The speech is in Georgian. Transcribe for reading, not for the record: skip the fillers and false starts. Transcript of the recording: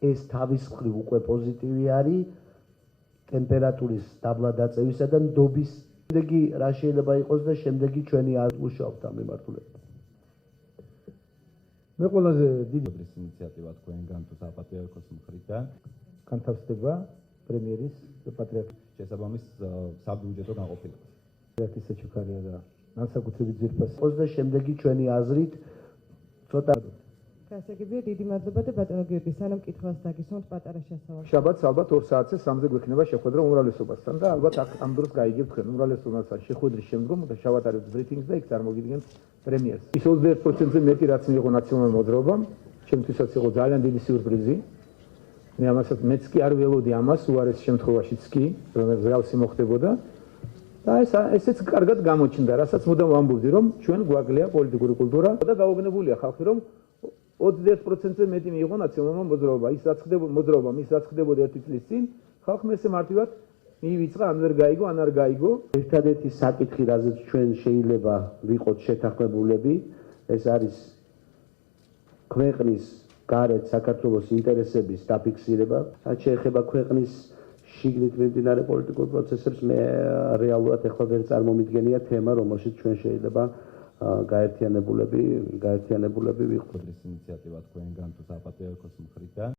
ეს თავის მხრივ უკვე პოზიტივი არის ტემპერატურის დაბლა დაწევისა და ნდობის შემდეგი რა შეიძლება იყოს და შემდეგი ჩვენი მუშაობთ ამ მიმართულებით. მე ყველაზე დიდი ინიციატივა თქვენგან თუ საპატრიარქოს მხრიდან განთავსდება პრემიერის პატრიარქის შესაბამის საბიუჯეტო განყოფილებას. ეს საჩუქარია და განსაკუთრებით ძირფასი. და შემდეგი ჩვენი აზრით ცოტა გასაგებია, დიდი მადლობა და ბატონო გიორგი, სანამ კითხვას დაგისვამთ პატარა შესავალს. შაბათს ალბათ 2 საათზე 3-ზე გვექნება შეხვედრა უმრავლესობასთან და ალბათ ამ დროს გაიგებთ თქვენ უმრავლესობასთან შეხვედრის შემდგომ და შევატარებთ ბრიფინგს და იქ წარმოგიდგენთ პრემიერს. ის 21%-ზე მეტი რაც მიიღო ნაციონალურ მოძრაობამ, ჩემთვისაც იყო ძალიან დიდი სიურპრიზი. მე ამასაც მეც კი არ ველოდი ამას უარეს შემთხვევაშიც კი, რომ ზრალსი მოხდებოდა. და ესეც კარგად გამოჩნდა, რასაც მუდამ ვამბობდი, რომ ჩვენ გვაკლია პოლიტიკური კულტურა და გაუგნებულია ხალხი, რომ 21%-ზე მეტი მიიღო ნაციონალურმა მოძრაობამ. ის რაც ხდებოდა ერთი წლის წინ, ხალხმა ესე მარტივად მიივიწყა, ან ვერ გაიგო, ან არ გაიგო. ერთადერთი საკითხი, რაზეც ჩვენ შეიძლება ვიყოთ შეთანხმებულები, ეს არის ქვეყნის გარეთ საქართველოს ინტერესების დაფიქსირება. რაც შეეხება ქვეყნის შიგნით მიმდინარე პოლიტიკურ პროცესებს, მე რეალურად ეხლა ვერ წარმომიდგენია თემა, რომელშიც ჩვენ შეიძლება გაერთიანებულები ვიყოთ. ინიციატივა თქვენგან თუ საპატრიარქოს მხრიდან